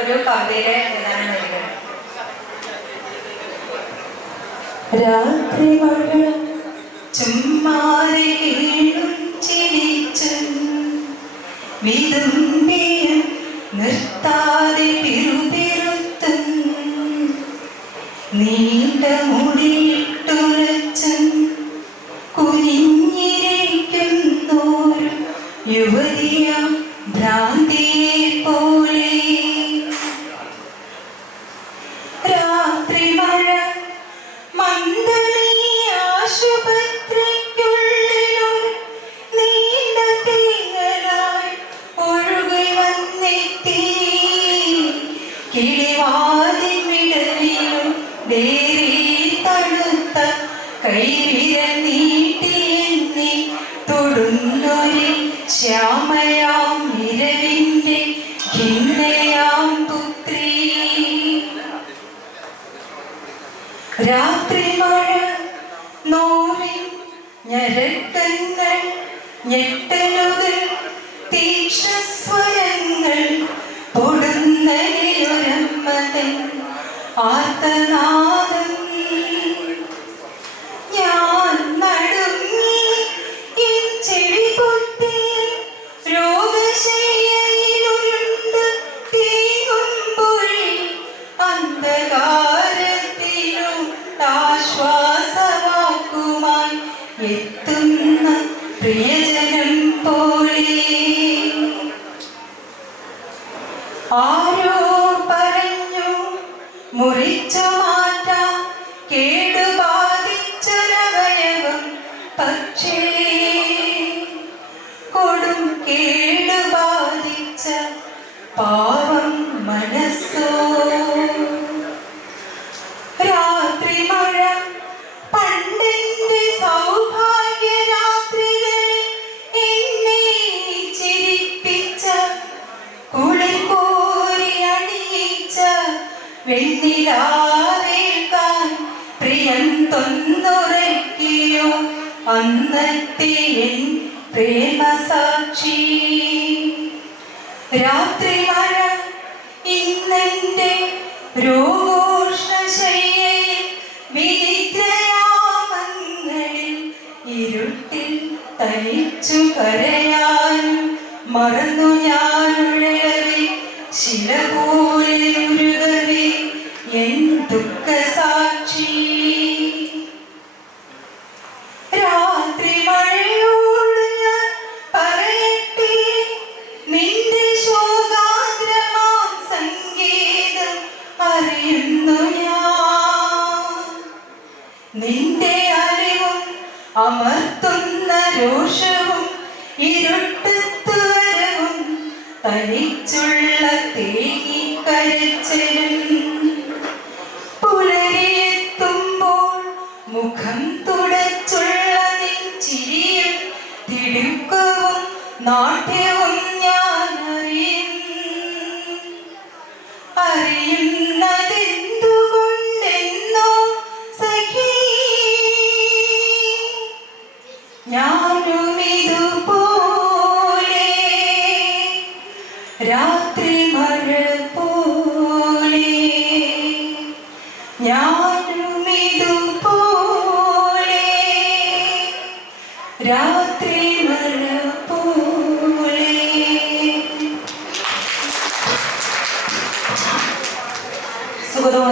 ഒരു കവിതയിലെ ഏതാനും വരികൾ. രാത്രി മഴ ചുമ്മാതെ വീണും ചിരിച്ചും വിതുമ്പിയും നിർത്താതെ പിറുപിറുത്തും നീണ്ട മുടിയിട്ടുലച്ചും കുനിഞ്ഞിരിക്കുന്നോരു യുവതിയ ഭ്രാന്തിയെ പോലെ. രാത്രി മഴ മന്ദമീ ആശുപത്രിക്കുള്ളിലൊരു നീണ്ട തീങ്ങലായി ഒഴുകി വന്നെത്തി. കിളിവാതിമിടലിലും ദേരി തണുത്ത കൈവിരൽ നീട്ടി എന്നെ തൊടുന്നൊരു ശ്യാമയാം ഇരവിന്റെ ഖിന്നയാം പുത്രി. രാത്രി മഴ നോവിൻ ഞരക്കങ്ങൾ ഞെട്ടലുകൾ തീക്ഷസ്വരങ്ങൾ പൊടുന്നൊരമ്മതൻ ആർത്തനാദം. ഞാൻ നടുങ്ങി എൻ ചെവി പൊട്ടി രോഗശയ്യയിലുരുണ്ട് തീങ്ങുമ്പൊഴി അന്ധകാരത്തിലും ആശ്വാസവാക്കുമായി എത്തുന്ന പ്രിയജനം പോലെ. ആരോ പറഞ്ഞു മുറിച്ചു മാറ്റാം കേടുബാധിച്ചൊരവയവം, പക്ഷേ കൊടും കേടുബാധിച്ച പാവം മനസ്സോ. രാത്രി മഴ പണ്ടെന്റെ സൗഭാഗ്യ രാത്രികളിൽ എന്നെ ചിരിപ്പിച്ച കുളിർ കോരി അണിയിച്ച വെണ്ണിലാവേൽക്കാൻ പ്രിയം തൊന്നുറക്കിയോ അന്നത്തെ എൻ പ്രേമസാക്ഷി. രാത്രി മഴ ഇന്നെന്റെ രോഗോഷ്ണശയ്യയിൽ വിനിദ്രയാമങ്ങളിൽ ഇരുട്ടിൽ തനിച്ചു കരയാനും മറന്നു ഞാനുഴലവേ ശില പോലെ ഉരുകവേ എൻ ദുഃഖസാക്ഷി. രാത്രി മഴയോട് ഞാൻ പറയട്ടെ നിന്റെ ശോകാദ്രമാം സംഗീതം അറിയുന്നു ഞാൻ. നിന്റെ അലിവും അമർത്തുന്ന രോഷവും ഇരുട്ടത്തു വരവും തനിച്ചുള്ള തേങ്ങിക്കരച്ചിലും പുലരിയെത്തുമ്പോൾ മുഖം തുടച്ചുള്ള നിൻ ചിരിയും തിടുക്കവും നാട്യവും ഞാൻ അറിയുന്നതെന്തുകൊണ്ടെന്നോ സഖി. ഞാനും ഇതുപോലെ രാത്രി മഴ പോലെ. ഞാനും ഇതുപോലെ രാത്രി മഴ പോലെ. സുഗതമായി